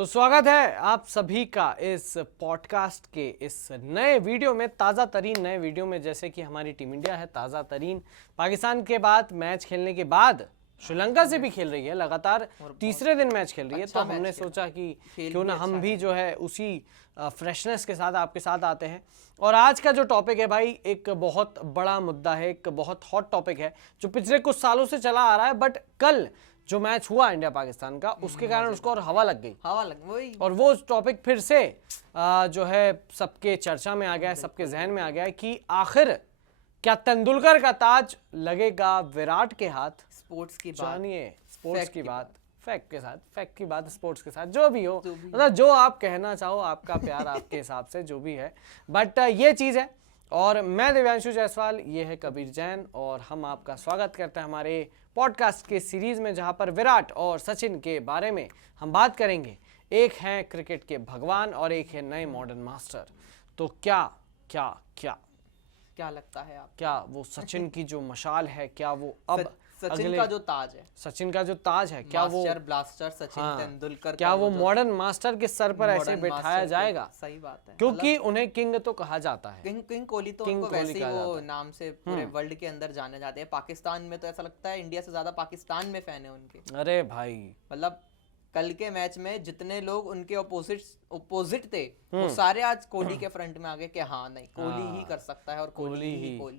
तो स्वागत है आप सभी का इस पॉडकास्ट के इस नए वीडियो में, ताज़ा तरीन नए वीडियो में। जैसे कि हमारी टीम इंडिया है ताज़ा तरीन, पाकिस्तान के बाद मैच खेलने के बाद श्रीलंका से भी खेल रही है, लगातार तीसरे दिन मैच खेल रही है। तो हमने सोचा कि क्यों ना हम भी जो है उसी फ्रेशनेस के साथ आपके साथ आते हैं। और आज का जो टॉपिक है भाई, एक बहुत बड़ा मुद्दा है, एक बहुत हॉट टॉपिक है जो पिछले कुछ सालों से चला आ रहा है। बट कल जो मैच हुआ इंडिया पाकिस्तान का, उसके कारण उसको और हवा लग गई, वही। और वो टॉपिक फिर से जो है सबके चर्चा में आ गया है, सबके जहन में आ गया है कि आखिर क्या तेंदुलकर का ताज लगेगा विराट के हाथ। स्पोर्ट्स की बात, जानिए स्पोर्ट्स की बात, फैक्ट के साथ, फैक्ट की बात स्पोर्ट्स के साथ, जो भी हो, मतलब जो आप कहना चाहो, आपका प्यार आपके हिसाब से जो भी है। बट ये चीज़ है। और मैं दिव्यांशु जायसवाल, ये है कबीर जैन, और हम आपका स्वागत करते हैं हमारे पॉडकास्ट के सीरीज़ में, जहां पर विराट और सचिन के बारे में हम बात करेंगे। एक हैं क्रिकेट के भगवान और एक है नए मॉडर्न मास्टर। तो क्या क्या क्या क्या लगता है आप, क्या वो सचिन की जो मशाल है, क्या वो अब सचिन का जो ताज है, सचिन का जो ताज है, क्या वो ब्लास्टर सचिन तेंदुलकर, क्या वो मॉडर्न मास्टर के सर पर ऐसे बिठाया जाएगा? सही बात है, क्योंकि उन्हें किंग तो कहा जाता है। किंग कोहली तो उनको वैसे ही वो नाम से पूरे वर्ल्ड के अंदर जाने जाते हैं। पाकिस्तान में तो ऐसा लगता है इंडिया से ज्यादा पाकिस्तान में फैन है उनके। अरे भाई, मतलब कल के मैच में जितने लोग उनके ओपोजिट थे, वो सारे आज कोहली के फ्रंट में आ गए कि हाँ नहीं, कोहली ही कर सकता है और कोहली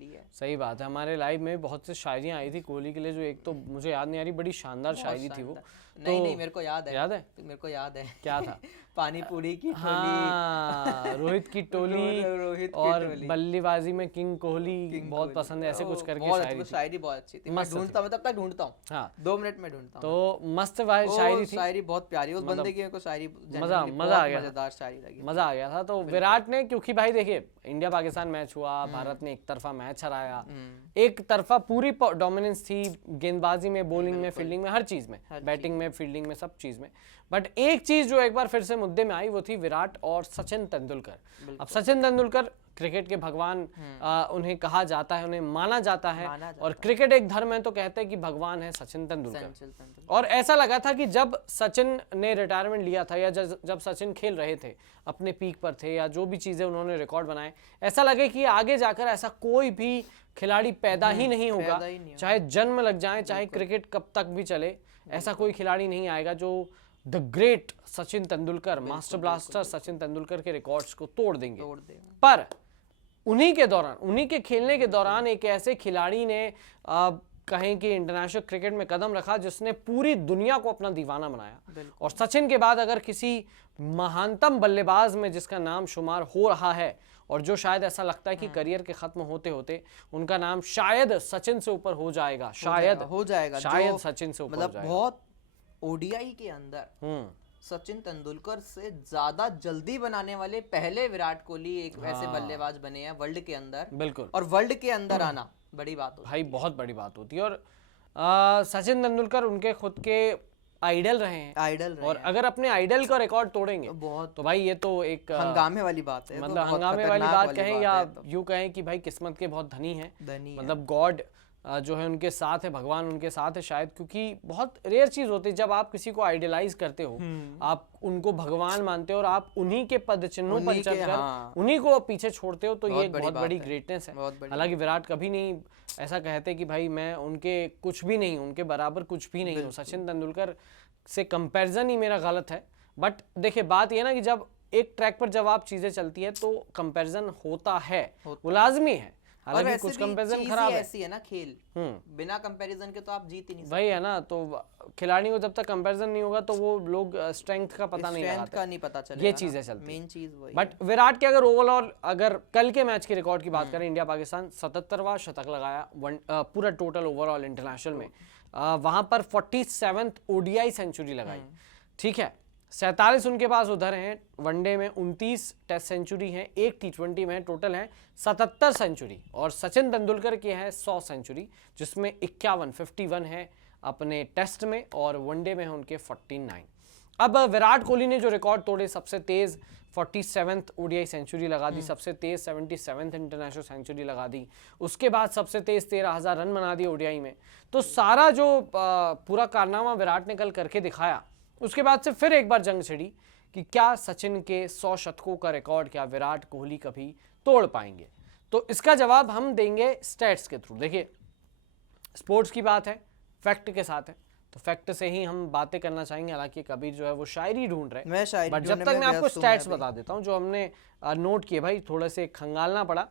है। सही बात है। हमारे लाइव में बहुत सी शायरियां आई थी कोहली के लिए, जो एक तो मुझे याद नहीं आ रही, बड़ी शानदार शायरी थी वो। नहीं, मेरे को याद है। मेरे को याद है क्या था? पानी पूरी की हाँ, रोहित की टोली और बल्लेबाजी में किंग कोहली बहुत पसंद है, ऐसे कुछ करके शायरी बहुत अच्छी थी। मैं ढूंढता, मतलब तक ढूंढता हूँ, हाँ 2 मिनट में ढूंढता हूँ। तो मस्त शायरी थी, शायरी बहुत प्यारी उस बंदे की, शायरी मजा आ गया, मजेदार शायरी लगी, मजा आ गया था। तो विराट ने, क्योंकि भाई देखिए इंडिया पाकिस्तान मैच हुआ, भारत ने एक तरफा मैच हराया, एक तरफा पूरी डोमिनेंस थी गेंदबाजी में, बॉलिंग में, फील्डिंग में, हर चीज में, बैटिंग में, फील्डिंग में, सब चीज में। बट एक चीज जो एक बार फिर से मुद्दे में आई, वो थी विराट और सचिन तेंदुलकर। अब सचिन तेंदुलकर क्रिकेट के भगवान उन्हें कहा जाता है, उन्हें माना जाता है, और क्रिकेट एक धर्म है तो कहते हैं कि भगवान है सचिन तेंदुलकर। और ऐसा लगा था कि जब सचिन ने रिटायरमेंट लिया था, या जब सचिन खेल रहे थे, अपने पीक पर थे, या जो भी चीजें उन्होंने रिकॉर्ड बनाए, ऐसा लगे कि आगे जाकर ऐसा कोई भी खिलाड़ी पैदा ही नहीं होगा, चाहे जन्म लग जाए, चाहे क्रिकेट कब तक भी चले, ऐसा कोई खिलाड़ी नहीं आएगा जो the great Sachin Tendulkar, master blaster Sachin Tendulkar के रिकॉर्ड्स को तोड़ देंगे। पर उन्हीं के खेलने के दौरान एक ऐसे खिलाड़ी ने कहें कि इंटरनेशनल क्रिकेट में कदम रखा जिसने पूरी दुनिया को अपना दीवाना बनाया। और सचिन के बाद अगर किसी महानतम बल्लेबाज में जिसका नाम शुमार हो रहा है, और जो शायद ऐसा लगता है कि करियर के खत्म होते होते उनका नाम शायद सचिन से ऊपर हो जाएगा, शायद सचिन से ऊपर हो जाएगा। बहुत ओडीआई के अंदर सचिन तेंदुलकर से ज्यादा जल्दी बनाने वाले पहले विराट कोहली एक ऐसे बल्लेबाज बने हैं वर्ल्ड के अंदर। बिल्कुल, और वर्ल्ड के अंदर आना बड़ी बात होती भाई, बहुत बड़ी बात होती है। और सचिन तेंदुलकर उनके खुद के आइडल रहे हैं, और अगर अपने आइडल का रिकॉर्ड तोड़ेंगे तो भाई ये तो एक हंगामे वाली बात है, मतलब हंगामे वाली बात कहें, या यूं कहें कि भाई किस्मत के बहुत धनी हैं, मतलब गॉड जो है उनके साथ है, भगवान उनके साथ है शायद। क्योंकि बहुत रेयर चीज होती है जब आप किसी को आइडियलाइज करते हो, आप उनको भगवान मानते हो, और आप उन्हीं के पद चिन्हों पर चलकर उन्हीं को पीछे छोड़ते हो, तो ये एक बहुत बड़ी ग्रेटनेस है। हालांकि विराट कभी नहीं ऐसा कहते कि भाई मैं उनके कुछ भी नहीं, उनके बराबर कुछ भी नहीं हूँ। सचिन तेंदुलकर से कंपैरिजन ही मेरा गलत है। बट देखिए बात यह ना कि जब एक ट्रैक पर जब आप चीजें चलती है तो कंपैरिजन होता है, वो लाजमी है। हालांकि कुछ कंपैरिजन खराब है, ऐसी है ना खेल, बिना कंपैरिजन के तो आप जीत ही नहीं सकते। वही है ना, तो खिलाड़ी को जब तक कंपैरिजन नहीं होगा तो वो लोग स्ट्रेंथ का पता नहीं चलेगा, ये चीजें चलती, मेन चीज वही। बट विराट के अगर ओवरऑल अगर कल के मैच के रिकॉर्ड की बात करें, इंडिया पाकिस्तान 77वां शतक लगाया पूरा टोटल ओवरऑल इंटरनेशनल में, वहां पर 47th ओडीआई सेंचुरी लगाई, ठीक है। 47 उनके पास उधर हैं, वनडे में 29 टेस्ट सेंचुरी हैं, एक T20 में, टोटल है 77 सेंचुरी। और सचिन तेंदुलकर की है 100 सेंचुरी, जिसमें 51 है अपने टेस्ट में, और वनडे में है उनके 49। अब विराट कोहली ने जो रिकॉर्ड तोड़े, सबसे तेज 47th ओडीआई सेंचुरी लगा दी, सबसे तेज 77th इंटरनेशनल सेंचुरी लगा दी, उसके बाद सबसे तेज 13,000 रन बना दिए ओडीआई में। तो सारा जो पूरा कारनामा विराट ने कल करके दिखाया, उसके बाद से फिर एक बार जंग छिड़ी कि क्या सचिन के 100 शतकों का रिकॉर्ड क्या विराट कोहली कभी तोड़ पाएंगे। तो इसका जवाब हम देंगे स्टैट्स के थ्रू। देखिए स्पोर्ट्स की बात है, फैक्ट के साथ है, तो फैक्ट से ही हम बातें करना चाहेंगे। हालांकि कबीर जो है वो शायरी ढूंढ रहे हैं, बट जब तक मैं आपको स्टैट्स बता देता हूं जो हमने नोट किए भाई, थोड़े से खंगालना पड़ा।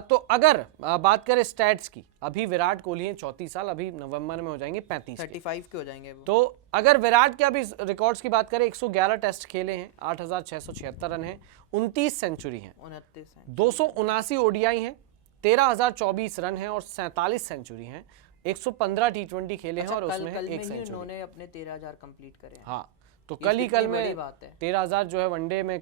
तो अगर बात करें स्टैट्स की, अभी विराट कोहली हैं 34 साल, अभी नवंबर में हो जाएंगे 35 के हो जाएंगे वो। तो अगर विराट के अभी रिकॉर्ड्स की बात करें, 111 टेस्ट खेले हैं, 8,676 रन हैं, 29 सेंचुरी हैं, 279 ओडीआई हैं, 13,024 रन हैं और 47 सेंचुरी हैं, 115 टी20 खेले हैं और उसमें एक सेंचुरी। उन्होंने अपने 13,000 कंप्लीट करे हैं। हाँ, तो कल में 13,000 जो है वनडे में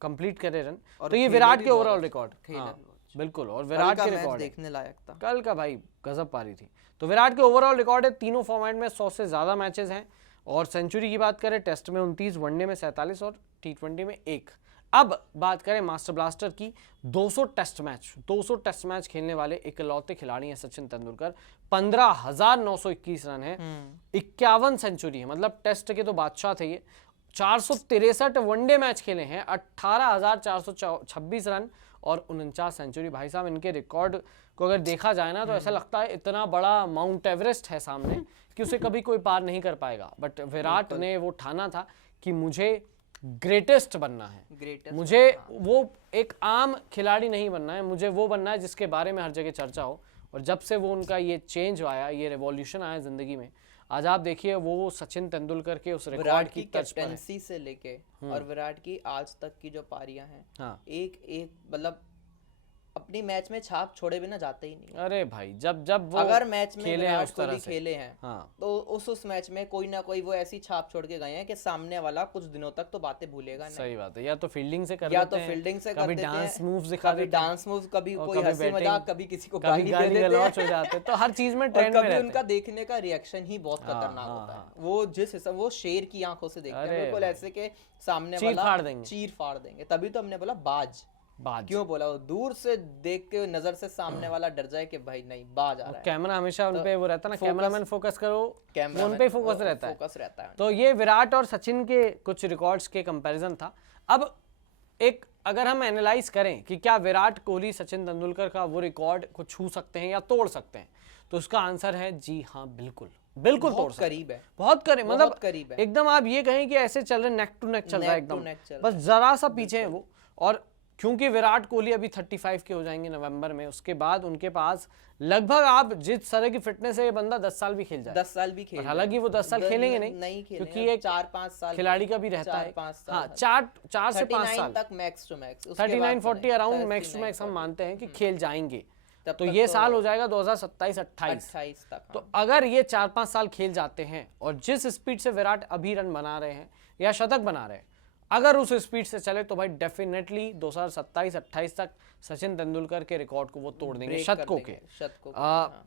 कंप्लीट करे रन, तो ये विराट के ओवरऑल रिकॉर्ड। हाँ, बिल्कुल, और विराट के रिकॉर्ड देखने लायक था कल का भाई, गजब पारी थी। तो विराट के ओवरऑल रिकॉर्ड है, तीनों फॉर्मेट में 100 से ज्यादा मैचेस हैं। और सेंचुरी की बात करें, टेस्ट में 29, वनडे में 47 और टी20 में 1। अब बात करें मास्टर ब्लास्टर की, 200 टेस्ट मैच खेलने वाले इकलौते खिलाड़ी हैं सचिन तेंदुलकर। 15,921 रन है, 51 सेंचुरी है, मतलब टेस्ट के तो बादशाह थे ये। 463 वनडे मैच खेले हैं, 18,426 रन और 49 सेंचुरी। भाई साहब, इनके रिकॉर्ड को अगर देखा जाए ना तो ऐसा लगता है इतना बड़ा माउंट एवरेस्ट है सामने कि उसे कभी कोई पार नहीं कर पाएगा। बट विराट ने वो ठाना था कि मुझे ग्रेटेस्ट बनना है, मुझे वो एक आम खिलाड़ी नहीं बनना है, मुझे वो बनना है जिसके बारे में हर जगह चर्चा हो। और जब से वो उनका ये चेंज आया, ये रेवोल्यूशन आया जिंदगी में, आज आप देखिए वो सचिन तेंदुलकर के उस रिकॉर्ड की कैप्टेंसी से लेके और विराट की आज तक की जो पारियां हैं, हाँ, एक मतलब अपनी मैच में छाप छोड़े बिना जाते ही नहीं। अरे भाई, जब वो अगर मैच में खेले विराट कोहली खेले हैं, हाँ, तो उस मैच में कोई ना कोई वो ऐसी छाप छोड़ के गए हैं कि सामने वाला कुछ दिनों तक तो बातें भूलेगा नहीं। सही बात है, या तो फील्डिंग से कर या तो फील्डिंग से कभी डांस मूव्स दिखा देते हैं, डांस मूव्स, कभी कोई हंसी मजाक, कभी किसी को गाली गलौच हो जाते, तो हर चीज में ट्रेंड में रहते हैं। उनका देखने का रिएक्शन ही बहुत खतरनाक होता है। वो जिस हिसाब वो शेर की आंखों से देखते हैं, बिल्कुल ऐसे के सामने वाला चीर फाड़ देंगे। तभी तो हमने बोला बाज क्यों बोला, वो दूर से देख के नजर से सामने वाला डर जाए कि भाई नहीं बाज आ रहा है। कैमरा हमेशा उन पे वो रहता है ना, कैमरामैन फोकस करो, उन पे फोकस रहता है। तो ये विराट और सचिन के कुछ रिकॉर्ड्स के कंपैरिजन था। अब एक अगर हम एनालाइज करें कि क्या विराट कोहली सचिन तेंदुलकर का वो रिकॉर्ड को छू सकते हैं या तोड़ सकते हैं, तो उसका आंसर है जी हाँ, बिल्कुल तोड़ सकते, करीब है, बहुत करीब, मतलब करीब है एकदम। आप ये कहें कि ऐसे चल रहे, नेक टू नेक चल रहा है एकदम, बस जरा सा पीछे है वो। और क्योंकि विराट कोहली अभी 35 के हो जाएंगे नवंबर में, उसके बाद उनके पास लगभग आप जिस तरह की फिटनेस है, ये बंदा 10 साल भी खेल जाए, 10 साल भी खेल, हालांकि वो 10 साल खेलेंगे नहीं क्योंकि एक 4-5 साल खिलाड़ी का भी रहता है। हाँ, 4 से 5 साल तक max to max, 39-40 around max to max हम मानते हैं कि खेल जाएंगे। तो ये साल हो जाएगा 2027-28 तक। तो अगर ये 4-5 साल खेल जाते हैं और जिस स्पीड से विराट अभी रन बना रहे हैं या शतक बना रहे हैं, अगर उस स्पीड से चले तो भाई डेफिनेटली 2027-28 तक सचिन तेंदुलकर के रिकॉर्ड को वो तोड़ देंगे, शतकों के।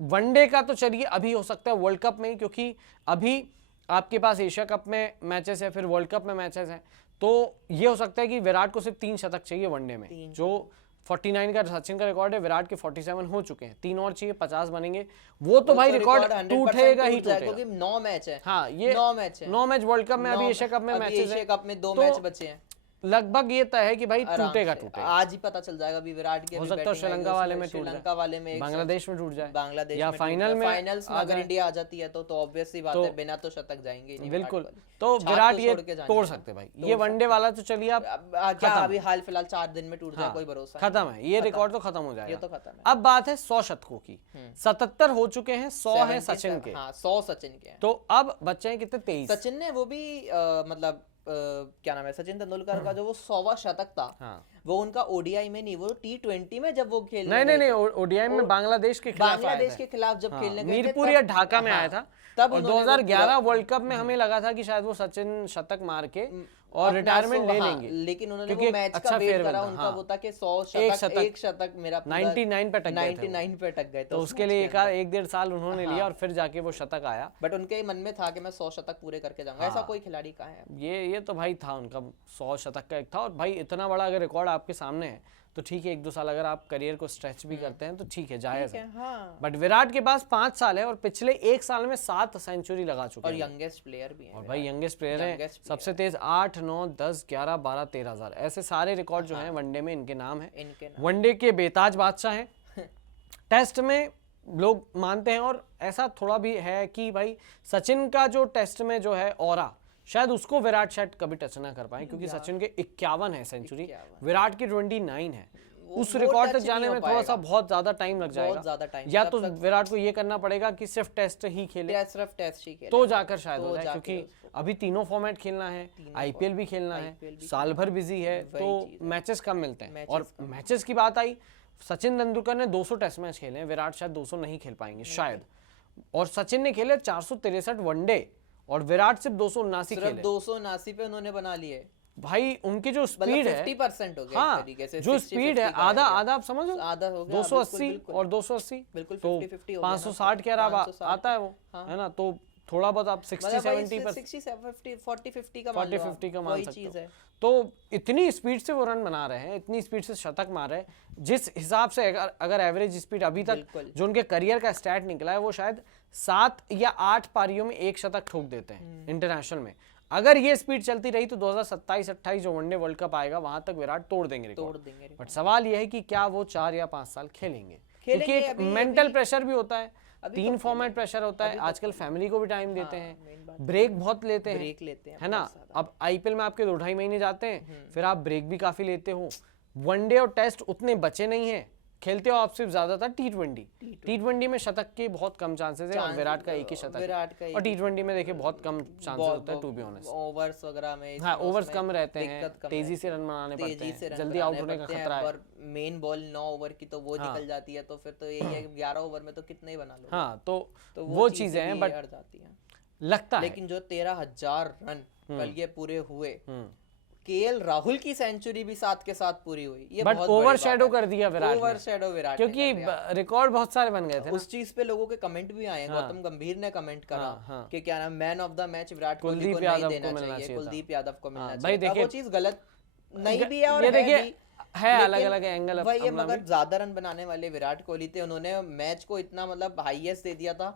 वनडे का तो चलिए अभी हो सकता है वर्ल्ड कप में ही, क्योंकि अभी आपके पास एशिया कप में मैचेस है, फिर वर्ल्ड कप में मैचेस हैं, तो ये हो सकता है कि विराट को सिर्फ 3 शतक चाहिए वनडे में, जो 49 का सचिन का रिकॉर्ड है, विराट के 47 हो चुके हैं, 3 और चाहिए, 50 बनेंगे। वो तो भाई रिकॉर्ड टूटेगा ही टूटेगा, क्योंकि 9 मैच है। हाँ, ये 9 मैच वर्ल्ड कप में, अभी एशिया कप में मैचेस है, एशिया कप में 2 मैच बचे हैं, लगभग ये तय है कि भाई टूटेगा। आज ही पता चल जाएगा अभी विराट के, हो सकता है श्रीलंका वाले में टूट जाए, बांग्लादेश में टूट जाए, बांग्लादेश या फाइनल्स में अगर इंडिया आ जाती है तो ऑब्वियस सी बात है, बिना तो शतक जाएंगे नहीं, बिल्कुल। तो विराट ये तोड़ सकते भाई, ये वनडे वाला तो चलिए आप क्या अभी हाल फिलहाल 4 दिन में टूट जाए, कोई भरोसा खत्म है, ये रिकॉर्ड तो खत्म हो जाएगा, ये तो खत्म है। अब बात है 100 शतकों की, 77 हो चुके हैं, 100 है सचिन के। 100 सचिन के, तो अब बच्चे हैं कितने, 23। सचिन ने वो भी मतलब क्या नाम है, सचिन तेंदुलकर का जो वो 100वां शतक था, वो उनका ओडीआई में नहीं, वो टी20 में जब वो खेल नहीं ओडीआई में बांग्लादेश के खिलाफ जब खेलने गए थे, मीरपुर या ढाका में आया था तब। 2011 वर्ल्ड कप में हमें लगा था कि शायद वो सचिन शतक मार के और रिटायरमेंट ले लेंगे, लेकिन उन्होंने वो मैच का वेट करा, उनका वो था कि 100 शतक, एक शतक मेरा 99 पे टक गए, तो उसके लिए 1.5 साल उन्होंने लिया और फिर जाके वो शतक आया। बट उनके मन में था कि मैं 100 शतक पूरे करके जाऊंगा, ऐसा कोई खिलाड़ी कहाँ है। ये तो भाई था उनका 100 शतक का एक था, और भाई इतना बड़ा अगर रिकॉर्ड आपके सामने है तो ठीक है, 1-2 साल अगर आप करियर को स्ट्रेच भी करते हैं तो ठीक है, जायज है। हाँ। बट विराट के पास 5 साल है और पिछले 1 साल में 7 सेंचुरी लगा चुके और हैं। यंगेस्ट प्लेयर भी है। और भाई यंगेस्ट प्लेयर है, सबसे तेज 8, 9, 10, 11, 12, 13 हजार ऐसे सारे रिकॉर्ड जो हैं वनडे में इनके नाम है। वनडे के बेताज बादशाह हैं। टेस्ट में लोग मानते हैं और ऐसा थोड़ा भी है कि भाई सचिन का जो टेस्ट में जो है ऑरा, शायद उसको विराट शायद कभी टच ना कर पाए, क्योंकि सचिन के 51 है सेंचुरी, विराट की 29 है। उस रिकॉर्ड तक जाने में थोड़ा सा बहुत ज्यादा टाइम लग जाएगा, या तो विराट को ये करना पड़ेगा कि सिर्फ टेस्ट ही खेले, सिर्फ टेस्ट ही खेले तो जाकर शायद हो जाए, क्योंकि अभी तीनों फॉर्मेट खेलना है, आईपीएल भी खेलना है, साल भर बिजी है, तो मैचेस कम मिलते हैं। और मैचेस की बात आई, सचिन तेंदुलकर ने 200 टेस्ट मैच खेले हैं, विराट शायद 200 नहीं खेल पाएंगे शायद। और सचिन ने खेले 463 वनडे और विराट सिर्फ 279 खेले। 279 पे उन्होंने बना लिए भाई। उनकी जो स्पीड है 50% हो गया, हाँ, तरीके से जो स्पीड है आधा आप समझो, आधा हो गया, 280 और 280 बिल्कुल तो 50-50 हो गया, 560 के अराउंड आता है वो, है ना। तो थोड़ा बहुत आप 60-70 पर 40-50 का 40-50 का मान सकते हो। तो इतनी स्पीड से वो रन बना रहे हैं, इतनी स्पीड से शतक मार रहे हैं, जिस हिसाब से अगर एवरेज स्पीड अभी तक जो उनके करियर का स्टैट निकला है वो शायद 7 या 8 पारियों में 1 शतक ठोक देते हैं इंटरनेशनल में। अगर ये स्पीड चलती रही तो 2027-28 जो वनडे वर्ल्ड कप आएगा वहां तक विराट तोड़ देंगे रिकॉर्ड। बट सवाल ये है कि क्या वो 4 या 5 साल खेलेंगे, क्योंकि एक मेंटल प्रेशर भी होता है, 3 फॉर्मेट प्रेशर होता है, आजकल फैमिली को भी टाइम देते हैं, ब्रेक बहुत लेते हैं, है ना। अब आईपीएल में आपके 2-2.5 महीने जाते हैं, फिर आप ब्रेक भी काफी लेते हो। वनडे और टेस्ट उतने बचे नहीं है, खेलते हो आप सिर्फ ज्यादातर टी20 में शतक के बहुत कम चांसेस है, और विराट का एक ही शतक है, और टी20 में देखिए बहुत कम चांसेस होता है, टू बी ऑनेस्ट। ओवर्स वगैरह में, हाँ, ओवर्स कम रहते हैं, तेजी से रन बनाने पड़ते हैं, जल्दी आउट होने का खतरा है, और मेन बॉल 9 ओवर की तो वो निकल जाती है, तो फिर तो यही है 11 ओवर में तो कितने ही बना लो। हाँ, तो वो चीजें हैं, बट लगता है लेकिन जो 13,000 रन कल ये पूरे हुए, केएल राहुल की सेंचुरी भी साथ के साथ पूरी हुई, ये बट ओवरशैडो कर दिया विराट, क्योंकि रिकॉर्ड बहुत सारे बन गए थे। उस चीज पे लोगों के कमेंट भी आए। गौतम गंभीर ने कमेंट करा कि क्या नाम, man of the match Virat Kohli को नहीं देना चाहिए, कुलदीप यादव को मिलना चाहिए। वो चीज गलत नहीं भी है, और है अलग-अलग एंगल भाई ये, मगर ज्यादा रन बनाने वाले विराट कोहली थे, उन्होंने मैच को इतना मतलब हाईएस्ट दे दिया था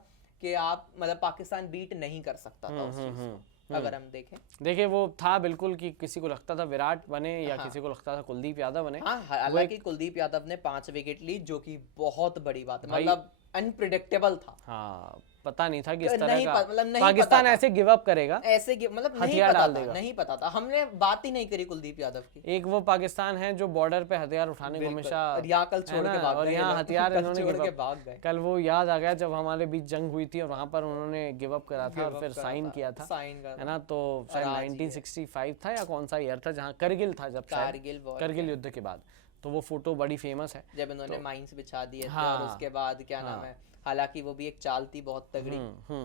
कि आप मतलब पाकिस्तान बीट नहीं कर सकता था उस चीज को। अगर हम देखें वो था बिल्कुल कि किसी को लगता था विराट बने या किसी को लगता था कुलदीप यादव बने। हालांकि कुलदीप यादव ने 5 विकेट ली, जो कि बहुत बड़ी बात है, मतलब अनप्रेडिक्टेबल था। हाँ, पता नहीं था कि इस तरह का मतलब पाकिस्तान ऐसे गिव अप करेगा, ऐसे मतलब हथियार डाल देगा, नहीं पता था। हमने बात ही नहीं करी कुलदीप यादव की। एक वो पाकिस्तान है जो बॉर्डर पे हथियार उठाने को हमेशा, यहाँ कल छोड़ के भाग गए, और यहाँ हथियार इन्होंने भाग गए। कल वो याद आ गया जब हमारे बीच जंग हुई थी और वहां पर उन्होंने गिव अप करा था और फिर साइन किया था, है ना। तो शायद 1965 था या कौन सा ईयर था, जहाँ करगिल था, जब करगिल युद्ध के बाद। तो वो फोटो बड़ी फेमस है, जब इन्होंने माइंस बिछा दिए थे, और उसके बाद क्या नाम है, हालांकि वो भी एक चाल थी बहुत तगड़ी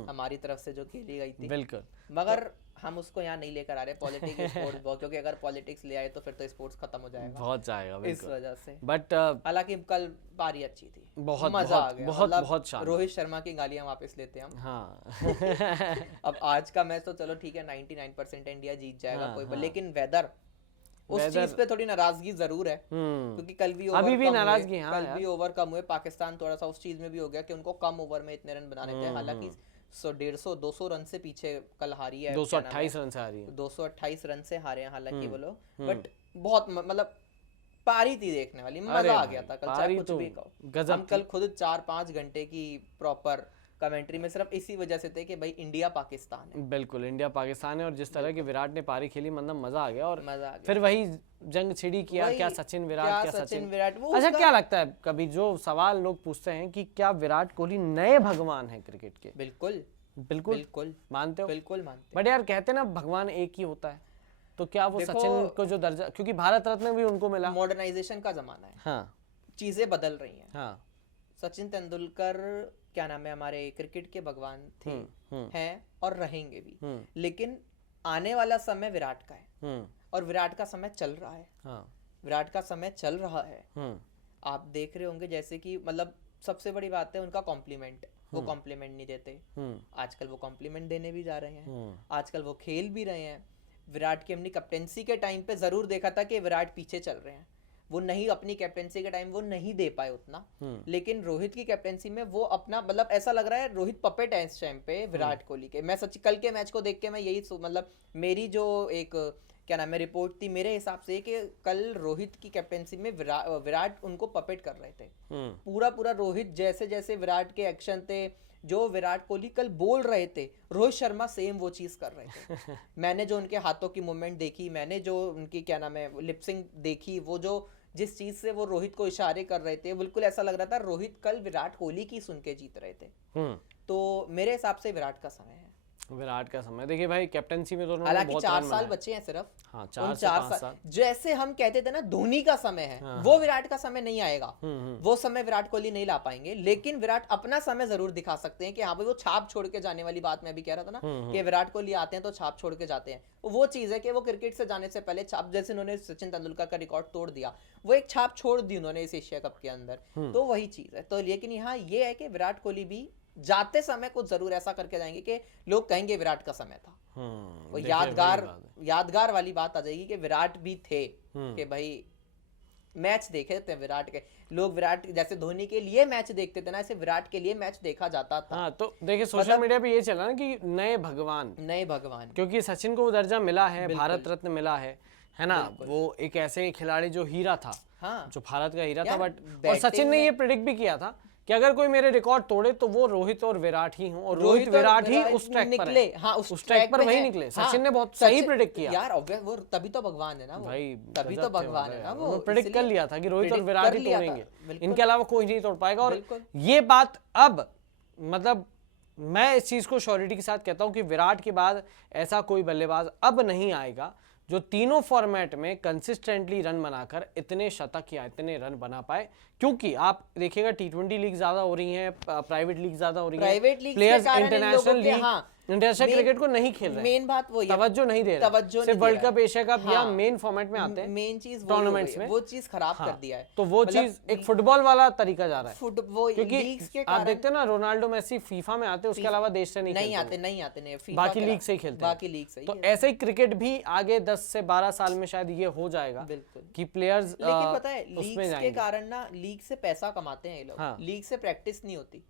हमारी तरफ से जो खेली गई थी, बिल्कुल। मगर हम उसको यहाँ नहीं लेकर आ रहे पॉलिटिक्स स्पोर्ट्स बहुत, क्योंकि अगर पॉलिटिक्स ले आए तो फिर तो स्पोर्ट्स खत्म हो जाएगा, बहुत जाएगा इस वजह से। बट हालांकि कल पारी अच्छी थी, बहुत मजा आ गया, बहुत शानदार। रोहित शर्मा की गालियां वापस लेते हैं हम। हाँ। अब आज का मैच तो चलो ठीक है, 99% इंडिया जीत जाएगा, कोई लेकिन वेदर उस चीज पे थोड़ी नाराजगी जरूर है, क्योंकि कल भी अभी भी नाराजगी, कल भी ओवर कम हुए। पाकिस्तान थोड़ा सा उस चीज में भी हो गया कि उनको कम ओवर में इतने रन बनाने थे, हालांकि 150-200 रन से पीछे कल हारी है, 228 रन से हारी है, 228 रन से हारे हैं हालांकि वो लोग, बट बहुत मतलब पारी थी देखने वाली, मजा आ गया था कल, चाहे कुछ भी कहो। हम कल खुद 4-5 घंटे की प्रॉपर कमेंट्री में सिर्फ इसी वजह से थे कि भाई इंडिया पाकिस्तान है, बिल्कुल इंडिया पाकिस्तान है, और जिस तरह की विराट ने पारी खेली, मतलब मजा आ गया। और फिर वही जंग छिड़ी किया, क्या सचिन विराट, क्या सचिन विराट। अच्छा, क्या लगता है, कभी जो सवाल लोग पूछते हैं कि क्या विराट कोहली नए भगवान है क्रिकेट के? बिल्कुल बिल्कुल मानते हो? बिल्कुल मानते। बट यार कहते हैं ना भगवान एक ही होता है, तो क्या वो सचिन को जो दर्जा, क्योंकि भारत रत्न भी उनको मिला, मॉडर्नाइजेशन का जमाना है, हाँ, चीजें बदल रही हैं। हाँ, सचिन तेंदुलकर क्या नाम है हमारे क्रिकेट के भगवान थे, हैं और रहेंगे भी, लेकिन आने वाला समय विराट का है, और विराट का समय चल रहा है, विराट का समय चल रहा है। आप देख रहे होंगे जैसे कि मतलब सबसे बड़ी बात है उनका कॉम्प्लीमेंट, वो कॉम्प्लीमेंट नहीं देते, आजकल वो कॉम्प्लीमेंट देने भी जा रहे हैं, आजकल वो खेल भी रहे हैं। विराट की अपनी कैप्टेंसी के टाइम पे जरूर देखा था कि विराट पीछे चल रहे हैं, वो नहीं, अपनी कैप्टेंसी के टाइम वो नहीं दे पाए उतना, लेकिन रोहित की कैप्टेंसी में वो अपना, मतलब ऐसा लग रहा है रोहित पपेट है इस टाइम पे विराट कोहली के। मैं सच कल के मैच को देख के मैं यही मतलब मेरी जो एक क्या नाम है रिपोर्ट थी मेरे हिसाब से कि कल रोहित की कैप्टेंसी में विराट उनको पपेट कर रहे थे। पूरा रोहित जैसे जैसे विराट के एक्शन थे, जो विराट कोहली कल बोल रहे थे, रोहित शर्मा सेम वो चीज कर रहे थे। मैंने जो उनके हाथों की मूवमेंट देखी, मैंने जो उनकी क्या नाम है लिपसिंग देखी, वो जो जिस चीज से वो रोहित को इशारे कर रहे थे, बिल्कुल ऐसा लग रहा था रोहित कल विराट कोहली की सुन के जीत रहे थे। तो मेरे हिसाब से विराट का समय है। विराट का समय देखिए भाई, कैप्टेंसी में दोनों हालांकि 4 साल बचे हैं सिर्फ। हाँ, 4 से 5 साल। जैसे हम कहते थे ना धोनी का समय है, वो विराट का समय नहीं आएगा। वो समय विराट कोहली नहीं ला पाएंगे, लेकिन विराट अपना समय जरूर दिखा सकते हैं कि हाँ भाई वो छाप छोड़ के जाने वाली बात मैं अभी कह रहा था ना कि विराट कोहली आते हैं तो छाप छोड़ के जाते हैं। वो चीज है कि वो क्रिकेट से जाने से पहले छाप, जैसे उन्होंने सचिन तेंदुलकर का रिकॉर्ड तोड़ दिया, वो एक छाप छोड़ दी उन्होंने इस एशिया कप के अंदर। तो वही चीज है। तो लेकिन यहाँ ये है कि विराट कोहली भी जाते समय कुछ जरूर ऐसा करके जाएंगे कि लोग कहेंगे विराट का समय था। वो यादगार वाली बात आ जाएगी कि विराट भी थे, कि भाई मैच देखे थे विराट के लोग। विराट जैसे धोनी के लिए मैच देखते थे ना, ऐसे विराट के लिए मैच देखा जाता था। हाँ, तो देखिए सोशल मीडिया पे ये चला ना कि नए भगवान, क्योंकि सचिन को वो दर्जा मिला है, भारत रत्न मिला है ना। वो एक ऐसे खिलाड़ी जो हीरा था, जो भारत का हीरा था। बट और सचिन ने ये प्रेडिक्ट भी किया था कि अगर कोई मेरे रिकॉर्ड तोड़े तो वो रोहित और विराट ही हों, और रोहित विराट ही उस ट्रैक पर निकले। हाँ, उस ट्रैक पर वही निकले। सचिन ने बहुत सही प्रेडिक्ट किया यार। वो तभी तो भगवान है ना भाई, तभी तो भगवान है ना। वो प्रेडिक्ट कर लिया था कि रोहित और विराट ही तोड़ेंगे, इनके अलावा कोई नहीं तोड़ पाएगा। और ये बात अब मतलब मैं इस चीज को श्योरिटी के साथ कहता हूं कि विराट के बाद ऐसा कोई बल्लेबाज अब नहीं आएगा जो तीनों फॉर्मेट में कंसिस्टेंटली रन बनाकर इतने शतक या इतने रन बना पाए। क्योंकि आप देखिएगा T20 लीग ज्यादा हो रही है, प्राइवेट लीग ज्यादा हो रही है, players international league, international cricket को नहीं खेल रहे, मेन बात वो तवज्जो नहीं दे रहे, सिर्फ वर्ल्ड कप, एशिया कप या मेन फॉर्मेट में आते हैं, मेन चीज टूर्नामेंट्स में वो चीज खराब कर दिया है। तो वो चीज एक फुटबॉल वाला तरीका जा रहा है, क्योंकि आप देखते हैं ना रोनाल्डो मेसी फीफा में आते हैं, उसके अलावा देश से नहीं आते, बाकी लीग से ही खेलते हैं। तो ऐसे ही क्रिकेट भी आगे 10 से 12 साल में शायद ये हो जाएगा कि प्लेयर्स, लेकिन पता है लीग के कारण ना, लीग से पैसा कमाते हैं ये लोग, लीग से प्रैक्टिस नहीं होती।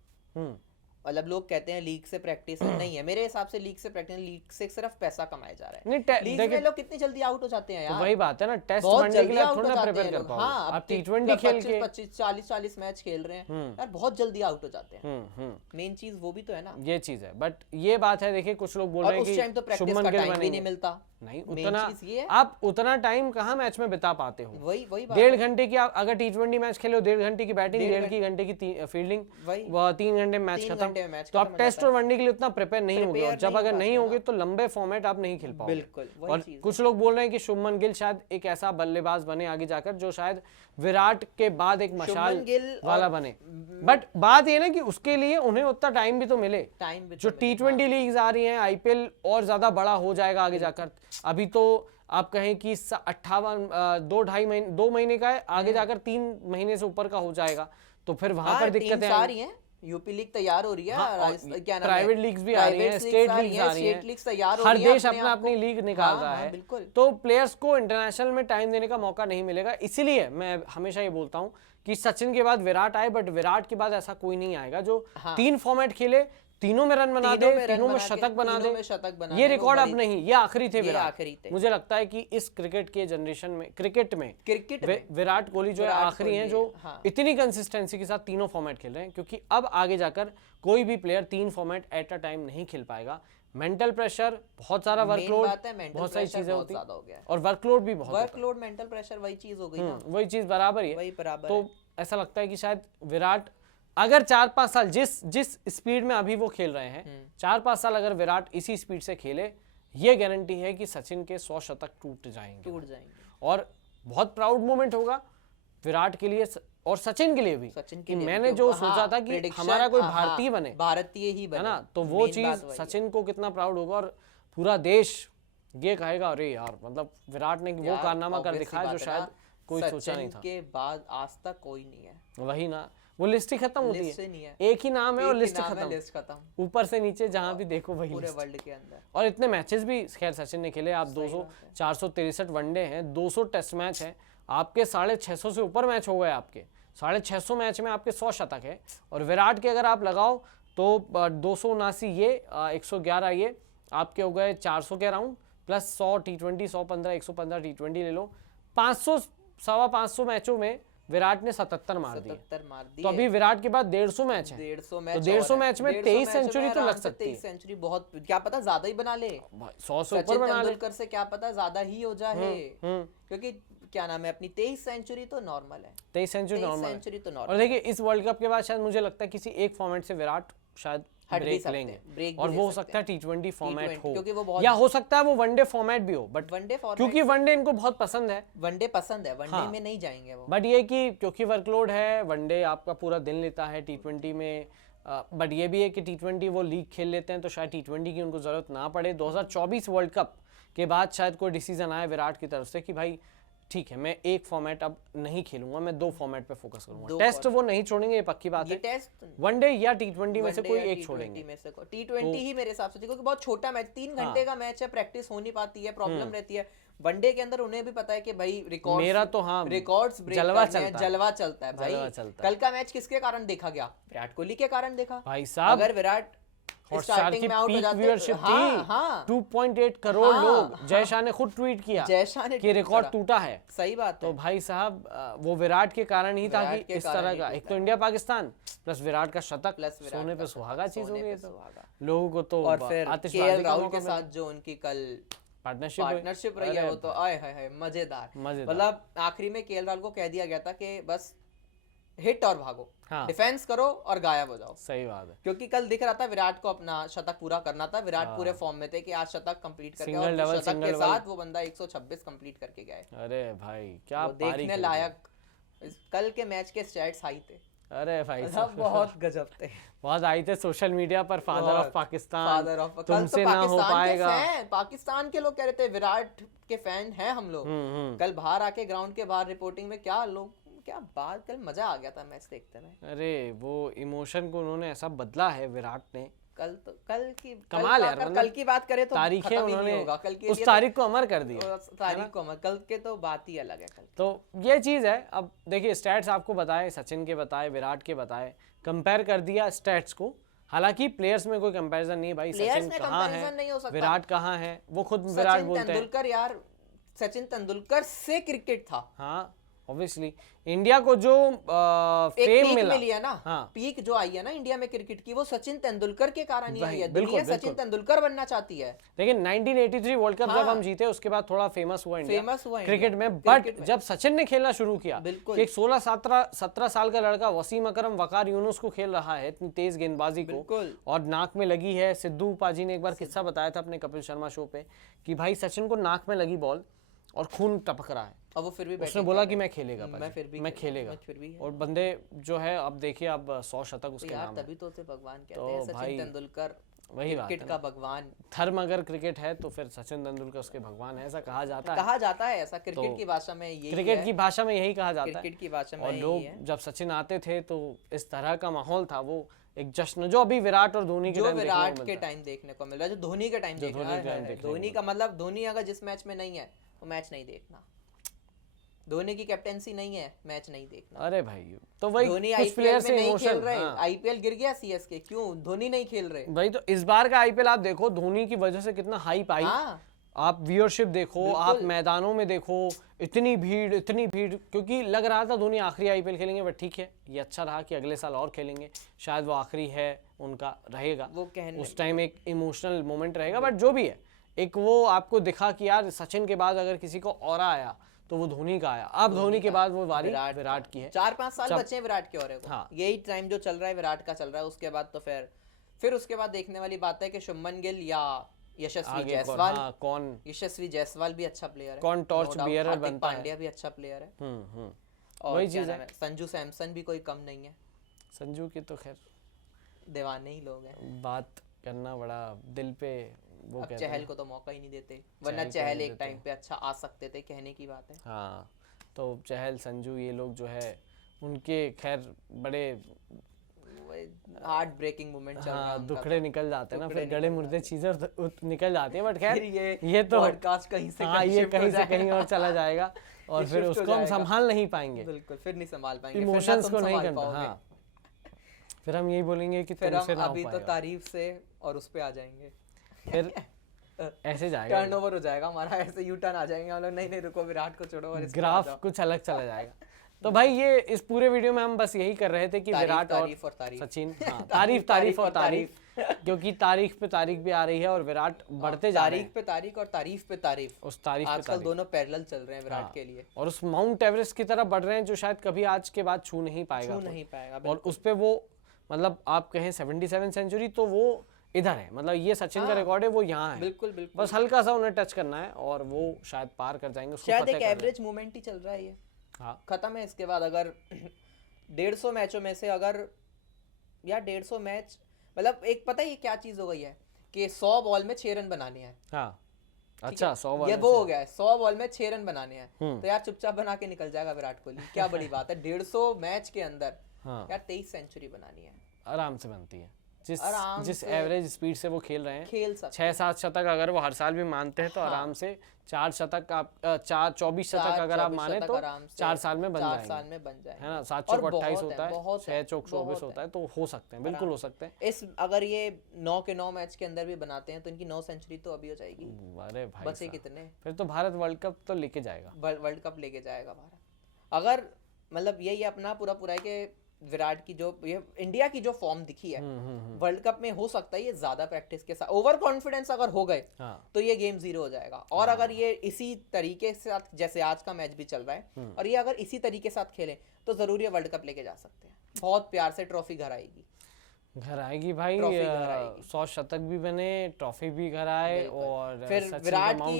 मतलब लोग कहते हैं लीग से प्रैक्टिस नहीं है, मेरे हिसाब से लीग से प्रैक्टिस, लीग से सिर्फ पैसा कमाया जा रहा है। लीग में लोग कितनी जल्दी आउट हो जाते हैं यार। तो वही बात है ना, टेस्ट वनडे के लिए थोड़ा ना प्रिपेयर कर पाओ। हाँ, आप T20 खेल के 25-40 मैच खेल रहे हैं यार, बहुत जल्दी आउट हो जाते हैं। मेन चीज वो भी तो है ना, ये चीज है। बट ये बात है, देखिए कुछ लोग बोल रहे हैं कि शुभमन गिल भी नहीं मिलता, नहीं उतना, आप उतना टाइम कहाँ मैच में बिता पाते हो। वही 1.5 घंटे की आप अगर T20 मैच खेले हो, 1.5 घंटे की बैटिंग, 1.5 घंटे की फील्डिंग, 3 घंटे में मैच खत्म। तो आप टेस्ट और वनडे के लिए उतना प्रिपेयर नहीं होगे, जब अगर नहीं होगे तो लंबे फॉर्मेट आप नहीं खेल पाओगे। और कुछ लोग बोल रहे हैं कि शुभमन गिल शायद एक ऐसा बल्लेबाज बने आगे जाकर जो शायद विराट के बाद एक मशाल वाला बने। बट बात ये ना कि उसके लिए उन्हें उतना टाइम भी तो मिले। जो T20 लीग्स आ रही हैं, IPL और ज्यादा बड़ा हो जाएगा आगे जाकर। अभी तो आप कहें कि 2 महीने का है, आगे जाकर 3 महीने से ऊपर का हो जाएगा, तो फिर वहां पर दिक्कतें आ रही हैं। यूपी लीग तैयार हो रही है, क्या नाम है, प्राइवेट लीग्स भी आ रही हैं, स्टेट लीग्स आ रही हैं, हर देश अपना अपनी लीग निकाल रहा है। तो प्लेयर्स को इंटरनेशनल में टाइम देने का मौका नहीं मिलेगा। इसीलिए मैं हमेशा ये बोलता हूं कि सचिन के बाद विराट आए, बट विराट के बाद ऐसा कोई नहीं आएगा जो 3 फॉर्मेट खेले, तीनों में रन बना दे, तीनों में शतक बना दे। ये रिकॉर्ड अब नहीं, ये आखिरी थे विराट। मुझे लगता है कि इस क्रिकेट के जनरेशन में, क्रिकेट में विराट कोहली जो है आखिरी हैं जो इतनी कंसिस्टेंसी के साथ तीनों फॉर्मेट खेल रहे हैं। क्योंकि अब आगे जाकर कोई भी player 3 format at a time नहीं खेल पाएगा। मेंटल प्रेशर, बहुत सारा वर्कलोड, बहुत सारी चीजें होती है, और वर्कलोड भी बहुत, वर्कलोड, मेंटल प्रेशर, वही चीज हो गई ना, वही चीज बराबर ही है। तो ऐसा लगता है कि शायद विराट अगर 4-5 साल जिस स्पीड में अभी वो खेल रहे हैं, 4-5 साल अगर विराट इसी स्पीड से खेले, ये गारंटी है कि सचिन के 100 शतक टूट जाएंगे। और बहुत प्राउड मोमेंट होगा विराट के लिए और सचिन के लिए भी, कि मैंने जो सोचा था कि हमारा कोई भारतीय बने, भारतीय ही बने, है ना, तो वो चीज सचिन को कितना प्राउड होगा। और पूरा देश ये कहेगा, अरे यार मतलब विराट ने वो कारनामा कर दिखाया जो शायद कोई सोचा नहीं था। के बाद आज तक कोई नहीं है। वही ना, वो लिस्ट ही खत्म होती है, एक ही नाम है और लिस्ट खत्म, ऊपर से नीचे जहां भी देखो वही पूरे वर्ल्ड के अंदर। और इतने मैचेस भी खैर सचिन ने खेले, आप 463 वनडे हैं, 200 टेस्ट मैच हैं, आपके 650 से ऊपर मैच हो गए, आपके 650 मैच में आपके 100 शतक है। और विराट के अगर आप लगाओ तो 279 ये 111 ये आपके हो गए 400 के अराउंड, प्लस 100 T20, 115 115 T20 ले लो, 500 सवा 500 मैचों में विराट ने 77 मार दिए। तो अभी विराट के बाद 150 मैच है, 150 मैच, तो 150 मैच में 23 सेंचुरी तो लग सकती है। 23 सेंचुरी बहुत, क्या पता ज्यादा ही बना ले, 100 से ऊपर बना ले, तेंदुलकर से क्या पता ज्यादा ही हो जाए, क्योंकि क्या नाम है अपनी 23 सेंचुरी तो नॉर्मल है, 23 सेंचुरी तो नॉर्मल। और देखिए इस वर्ल्ड कप के बाद शायद मुझे लगता है किसी एक फॉर्मेट से विराट शायद ब्रेक लेंगे, और वो हो सकता है T20 फॉर्मेट हो, या हो सकता है वो वनडे फॉर्मेट भी हो, बट वनडे फॉर्मेट, क्योंकि वनडे इनको बहुत पसंद है, वनडे पसंद है, वनडे में नहीं जाएंगे वो, बट ये कि क्योंकि वर्कलोड है, वनडे आपका पूरा दिन लेता है, T20 में बट ये भी है कि T20 वो लीग खेल लेते हैं तो शायद T20 की उनको जरूरत ना पड़े। 2024 वर्ल्ड कप के बाद शायद कोई डिसीजन आए विराट की तरफ से कि भाई ठीक है मैं एक फॉर्मेट अब नहीं खेलूंगा, मैं 2 फॉर्मेट पे फोकस करूंगा। टेस्ट वो नहीं छोड़ेंगे, ये पक्की बात है, टेस्ट वनडे या T20 में से कोई एक छोड़ेंगे। T20 ही मेरे हिसाब से, क्योंकि बहुत छोटा मैच, 3 घंटे का मैच है, प्रैक्टिस हो नहीं पाती है, प्रॉब्लम रहती है। वनडे के अंदर उन्हें भी पता है कि भाई रिकॉर्ड, मेरा तो हाँ रिकॉर्ड्स ब्रेक जलवा चलता है भाई। कल का मैच किसके कारण देखा गया? विराट कोहली के कारण देखा भाई साहब। अगर विराट स्टार्टिंग में आउट हो जाते, व्यूअरशिप थी 2.8 करोड़ लोग। जय शाह ने खुद ट्वीट किया कि रिकॉर्ड टूटा है, सही बात। तो भाई साहब वो विराट के कारण ही था कि इस तरह का, एक तो इंडिया पाकिस्तान प्लस विराट का शतक, सोने पे सुहागा चीज हो गई तो लोगों को तो। और फिर केएल राहुल के साथ जो उनकी कल पार्टनरशिप रही है वो तो आए हाय मजेदार। मतलब आखिरी में केएल राहुल को कह दिया गया था कि बस हिट और भागो, डिफेंस करो और गायब हो जाओ। सही बात है, क्योंकि कल दिख रहा था विराट को अपना शतक पूरा करना था, विराट पूरे फॉर्म में थे कि आज शतक कंप्लीट करके, और शतक के साथ वो बंदा 126 कंप्लीट करके गए। अरे भाई क्या देखने लायक, कल के मैच के स्टैट्स हाई थे। अरे भाई बहुत गजब थे, बहुत आई थे सोशल मीडिया पर। फादर ऑफ पाकिस्तान, तुमसे ना हो पाएगा। पाकिस्तान के लोग कह रहे थे विराट के फैन हैं हम लोग। कल बाहर आके ग्राउंड के बाहर रिपोर्टिंग में क्या लोग, क्या बात, कल मजा आ गया था मैच देखते में। अरे वो इमोशन को उन्होंने ऐसा बदला है विराट ने, कल की कमाल यार। कल की बात करें तो तारीखें उन्होंने कल की उस तारीख को अमर कर दिया, तारीख को अमर, कल के तो बात ही अलग है। कल तो ये चीज है। अब देखिए स्टैट्स आपको बताए, सचिन के बताए, विराट के बताए, कंपेयर कर दिया स्टैट्स को। हालांकि प्लेयर्स में कोई कंपैरिजन नहीं भाई, सचिन कहाँ है, विराट कहाँ है, वो खुद विराट बोलते हैं। तेंदुलकर यार, सचिन तेंदुलकर से क्रिकेट था। हाँ ऑब्वियसली इंडिया को जो फेम मिला ना, पीक जो आई है ना इंडिया में क्रिकेट की, वो सचिन तेंदुलकर के कारण ही आई है। दुनिया सचिन तेंदुलकर बनना चाहती है। लेकिन 1983 वर्ल्ड कप जब हम जीते उसके बाद थोड़ा फेमस हुआ इंडिया क्रिकेट में, बट जब सचिन ने खेलना शुरू किया, एक 16-17 साल का लड़का वसीम अकरम वकार यूनुस को खेल रहा है इतनी तेज गेंदबाजी को, और नाक में लगी है। सिद्धू पाजी ने एक बार किस्सा बताया था अपने कपिल शर्मा शो पे कि भाई सचिन को नाक में लगी बॉल और खून टपक रहा है, और वो फिर भी उसने बोला कि मैं खेलेगा, मैं खेलेगा। और बंदे जो है अब देखिए अब 100 शतक उसके नाम है। तभी तो उसे भगवान कहते हैं, सचिन तेंदुलकर वही क्रिकेट का भगवान। थर्म अगर क्रिकेट है तो फिर सचिन तेंदुलकर उसके भगवान है, ऐसा कहा जाता है ऐसा क्रिकेट की भाषा में, यही क्रिकेट की भाषा में यही कहा जाता है, क्रिकेट की भाषा में। और लोग जब सचिन आते थे तो इस तरह का माहौल था, वो एक जश्न जो अभी विराट और धोनी के टाइम देखने को मिल रहा है, जो धोनी के टाइम धोनी का मतलब, धोनी अगर जिस मैच में नहीं है वो मैच नहीं देखना, धोनी की कैप्टेंसी नहीं है मैच नहीं देखना। अरे भाई तो वही धोनी आईपीएल में नहीं खेल रहे, आईपीएल गिर गया सीएसके, क्यों धोनी नहीं खेल रहे भाई? तो इस बार का आईपीएल आप देखो, धोनी की वजह से कितना हाइप आई। आप व्यूअरशिप देखो, आप मैदानों में देखो, इतनी भीड़, क्योंकि लग रहा था धोनी आखिरी आईपीएल खेलेंगे, बट ठीक है ये अच्छा रहा कि अगले साल और खेलेंगे, शायद वो आखिरी है उनका रहेगा, वो उस टाइम एक इमोशनल मोमेंट रहेगा। बट जो भी है, एक वो आपको दिखा कि यार सचिन के बाद अगर किसी को और आया तो वो धोनी का आया। अब धोनी के बाद वो वारी विराट की है। 4-5 साल बचे हैं विराट के और यही टाइम जो चल रहा है विराट का चल रहा है। उसके बाद तो फिर उसके बाद देखने वाली बात है कि शुभमन गिल या यशस्वी जायसवाल। कौन? यशस्वी जायसवाल भी अच्छा प्लेयर है, कौन टॉर्च बियरर बनता है। पांड्या भी अच्छा प्लेयर है। और वही चीज है, संजू सैमसन भी कोई कम नहीं है। संजू की तो खैर दीवाने ही लोग हैं, बात करना बड़ा दिल पे। वो अब चहल को तो मौका ही नहीं देते, वरना चहल एक टाइम पे अच्छा आ सकते थे, कहने की बात है। हाँ तो चहल, संजू, ये लोग जो है उनके खैर बड़े हार्ट ब्रेकिंग मोमेंट चल रहा है, दुखड़े निकल जाते हैं ना, फिर गड़े मुर्दे चीजें निकल जाती हैं। बट खैर ये तो पॉडकास्ट कहीं से कहीं और चला जाएगा। और फिर उसको हम संभाल नहीं पाएंगे, बिल्कुल फिर नहीं संभाल पाएंगे, इमोशंस को नहीं करना। हाँ, फिर हम यही बोलेंगे कि फिर हम अभी तो तारीफ से और उस पे आ जाएंगे, फिर ऐसे जाएगा, टर्नओवर हो जाएगा हमारा, ऐसे यू टर्न आ जाएंगे हम लोग, नहीं रुको विराट को छोड़ो और ग्राफ कुछ अलग चला जाएगा। तो भाई ये इस पूरे वीडियो में हम बस यही कर रहे थे कि विराट और सचिन, हाँ, तारीफ और तारीफ क्योंकि तारीख पे तारीख भी आ रही है और विराट बढ़ते जा रहे हैं, तारीख और तारीफ पे तारीफ, उस तारीफ पे आजकल दोनों पैरेलल चल रहे हैं विराट के लिए, और उस माउंट एवरेस्ट की तरफ बढ़ रहे हैं जो शायद कभी आज के बाद छू नहीं पाएगा। और उस पे वो मतलब आप कहें 77 सेंचुरी तो वो इधर है, मतलब ये सचिन का रिकॉर्ड है वो यहाँ है, बिल्कुल बस हल्का सा उन्हें टच करना है और वो शायद पार कर जाएंगे, शायद एक एवरेज मूवमेंट ही चल रहा है ये। हाँ, खत्म है। इसके बाद अगर 150 मैचों में से अगर या 150 मैच, मतलब एक पता है ये क्या चीज हो गई है कि 100 बॉल में 6 रन बनाने हैं। हाँ, अच्छा 100 बॉल ये वो हो गया है, 100 बॉल में 6 रन बनाने हैं, तो यार चुपचाप बना के निकल जाएगा विराट कोहली, क्या बड़ी बात है। 150 मैच के अंदर यार 23 सेंचुरी बनानी है, आराम से बनती है, जिस एवरेज स्पीड से वो खेल रहे हैं, खेल सकते 6-7 शतक अगर वो हर साल भी मानते हैं तो आराम से 4 शतक आप 24 शतक अगर आप माने तो 4 साल में बन जाएंगे, है ना। 7 चौक 28 होता है, 6 चौक 24 होता है, तो हो सकते हैं, बिल्कुल हो सकते हैं। इस अगर ये 9 के 9 मैच के अंदर भी बनाते हैं तो इनकी 9 सेंचुरी तो अभी हो जाएगी। अरे भाई बचे कितने, फिर तो भारत वर्ल्ड कप तो लेके जाएगा, वर्ल्ड कप लेके जाएगा भारत। अगर मतलब यही अपना पूरा है कि विराट की जो ये इंडिया की जो फॉर्म दिखी है वर्ल्ड कप में, हो सकता है ये ज्यादा प्रैक्टिस के साथ ओवर कॉन्फिडेंस अगर हो गए तो ये गेम 0 हो जाएगा। और अगर ये इसी तरीके से साथ, जैसे आज का मैच भी चल रहा है, और ये अगर इसी तरीके साथ खेलें तो जरूर ये वर्ल्ड कप लेके जा सकते हैं। बहुत प्यार से ट्रॉफी घर आएगी भाई, 100 शतक भी बने, ट्रॉफी भी घर आए, और फिर विराट की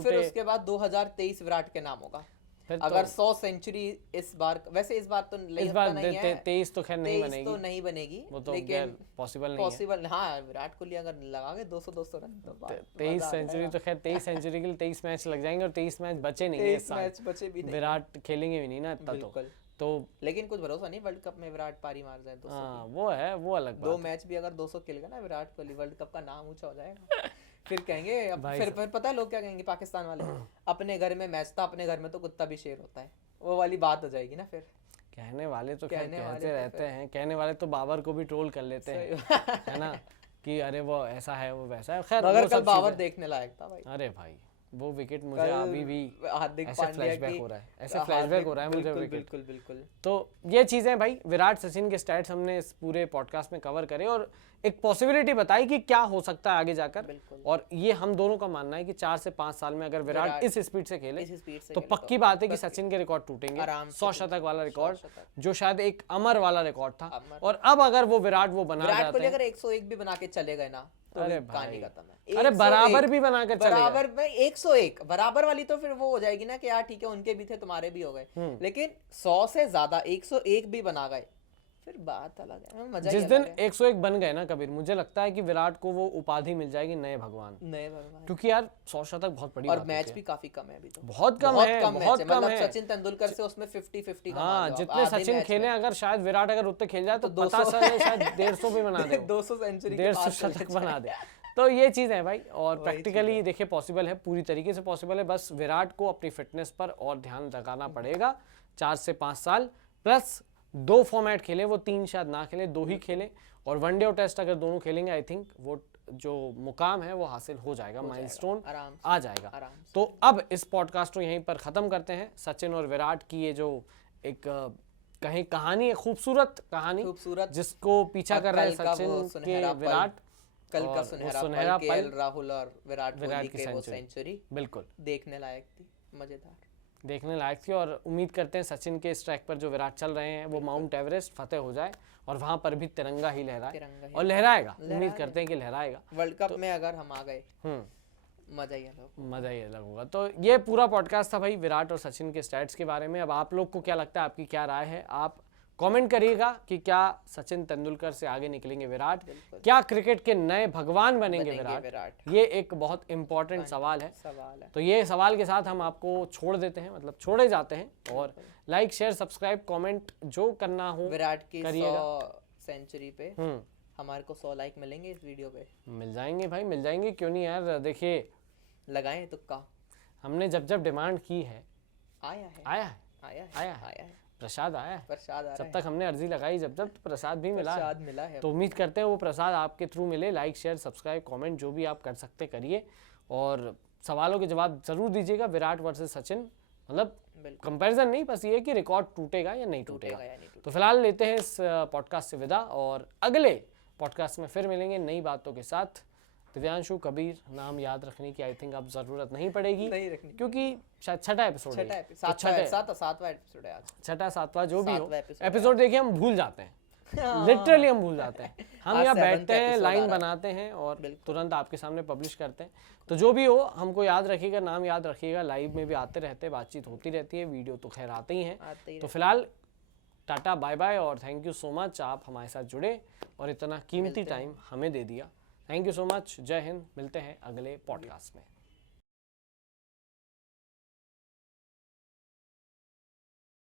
फिर उसके बाद 2023 विराट के नाम होगा। अगर 100 सेंचुरी इस बार, वैसे इस बार तो इस बार 23 तो खैर नहीं बनेगी, तो नहीं बनेगी, वो तो लेकिन पॉसिबल हाँ, विराट कोहली अगर लगा के 200 रन तो 23 सेंचुरी तो खैर 23 सेंचुरी के लिए 23 मैच लग जाएंगे, और 23 मैच बचे नहीं है इस साल, बचे भी नहीं, विराट खेलेंगे भी नहीं ना इतना, तो लेकिन कुछ भरोसा नहीं वर्ल्ड कप में विराट पारी मार जाए 200। हाँ, वो है, वो अलग बात। 2 मैच भी अगर 200 खेल गया ना विराट कोहली, वर्ल्ड कप का नाम ऊंचा हो जाएगा। फिर कहेंगे फिर पता है लोग क्या कहेंगे पाकिस्तान वाले, अपने घर में मैच था, अपने घर में तो कुत्ता भी शेर होता है, वो वाली बात हो जाएगी ना। फिर कहने वाले तो कहते रहते हैं, कहने वाले तो बाबर को भी ट्रोल कर लेते हैं, है ना, कि अरे वो ऐसा है वो वैसा है। खैर मगर कल बाबर देखने लायक था भाई। अरे भाई वो विकेट मुझे अभी भी ऐसे फ्लैशबैक हो रहा है मुझे विकेट, बिल्कुल। तो ये चीजें भाई विराट सचिन के स्टैट्स हमने इस पूरे पॉडकास्ट में कवर करे और एक पॉसिबिलिटी बताई कि क्या हो सकता है आगे जाकर, और ये हम दोनों का मानना है कि 4 से 5 साल में अगर विराट इस स्पीड से खेले तो पक्की बात है कि सचिन के रिकॉर्ड टूटेंगे, 100 शतक वाला रिकॉर्ड जो शायद एक अमर वाला रिकॉर्ड था, और अब अगर वो विराट वो बना जाते हैं, अगर 101 भी बना के चले गए ना तो अरे कहानी खत्म है। अरे बराबर भी बनाकर चले, बराबर में 101 बराबर वाली तो फिर वो हो जाएगी ना कि यार ठीक है उनके भी थे तुम्हारे भी हो गए, लेकिन 100 से ज्यादा 101 भी बना गए फिर बात अलग है, मजा जिस दिन 101 बन गए ना कबीर, मुझे लगता है कि विराट को वो उपाधि मिल जाएगी नए भगवान, क्योंकि यार 100 शतक बहुत बड़ी और मैच भी काफी कम है अभी तो, बहुत कम है। सचिन तेंदुलकर से उसमें 50-50 का, हाँ, जितने सचिन खेले अगर शायद विराट अगर उतने खेल जाए तो 200 शायद 150 भी बना दे, 200 सेंचुरी 150 शतक बना दे। तो ये चीज है भाई, और प्रैक्टिकली देखिए पॉसिबल है, पूरी तरीके से पॉसिबल है, बस विराट को अपनी फिटनेस पर और ध्यान लगाना पड़ेगा। 4 से 5 साल प्लस 2 फॉर्मेट खेले, वो 3 शायद ना खेले, 2 ही खेले, और वनडे और टेस्ट अगर दोनों खेलेंगे आई थिंक वो जो मुकाम है वो हासिल हो जाएगा, माइलस्टोन आ जाएगा। तो अब इस पॉडकास्ट को यहीं पर खत्म करते हैं। सचिन और विराट की ये जो एक कहीं कहानी है, खूबसूरत कहानी जिसको पीछा कर रहे हैं सचिन के विराट, कल का सुनहरा पल राहुल और विराट की वो सेंचुरी बिल्कुल देखने लायक थी, मजेदार देखने लायक थी, और उम्मीद करते हैं सचिन के इस ट्रैक पर जो विराट चल रहे हैं वो माउंट एवरेस्ट फतेह हो जाए और वहां पर भी तिरंगा ही लहराए, और लहराएगा, उम्मीद करते हैं कि लहराएगा। वर्ल्ड कप में अगर हम आ गए मजा ही अलग होगा। तो ये पूरा पॉडकास्ट था भाई विराट और सचिन के स्टैट्स के बारे में। अब आप लोग को क्या लगता है, आपकी क्या राय है, आप कमेंट करिएगा कि क्या सचिन तेंदुलकर से आगे निकलेंगे विराट, क्या क्रिकेट के नए भगवान बनेंगे विराट, ये एक बहुत इंपॉर्टेंट सवाल है। तो ये सवाल के साथ हम आपको छोड़ देते हैं, मतलब छोड़े जाते हैं, और लाइक शेयर सब्सक्राइब कमेंट जो करना हो विराट की 100 सेंचुरी पे हमारे को 100 लाइक मिलेंगे इस वीडियो पे, मिल जाएंगे भाई, मिल जाएंगे, क्यों नहीं यार। देखिए लगाएं तुक्का, हमने जब डिमांड की है आया है प्रसाद आया है। जब तक हमने अर्जी लगाई जब तक प्रसाद भी मिला है। तो उम्मीद करते हैं वो प्रसाद आपके थ्रू मिले। लाइक शेयर सब्सक्राइब कमेंट जो भी आप कर सकते करिए, और सवालों के जवाब जरूर दीजिएगा। विराट वर्सेस सचिन, मतलब कंपैरिजन नहीं, बस ये कि रिकॉर्ड टूटेगा या नहीं टूटेगा। तो फिलहाल लेते हैं इस पॉडकास्ट से विदा, और अगले पॉडकास्ट में फिर मिलेंगे नई बातों के साथ। दिव्यांशु कबीर नाम याद रखने की आई थिंक अब जरूरत नहीं पड़ेगी, क्योंकि शायद छठा एपिसोड है, छठा सातवां जो भी हो एपिसोड देखिए हम भूल जाते हैं, लिटरली हम भूल जाते हैं। हम यहाँ बैठते हैं, लाइन बनाते हैं और तुरंत आपके सामने पब्लिश करते हैं। तो जो भी हो हमको याद रखिएगा, नाम याद रखिएगा। लाइव में भी आते रहते हैं, बातचीत होती रहती है, वीडियो तो खैर आते ही हैं। तो फिलहाल टाटा बाय बाय, और थैंक यू सो मच आप हमारे साथ जुड़े और इतना कीमती टाइम हमें दे दिया। Thank you so much. जय हिंद। मिलते हैं अगले पॉडकास्ट में।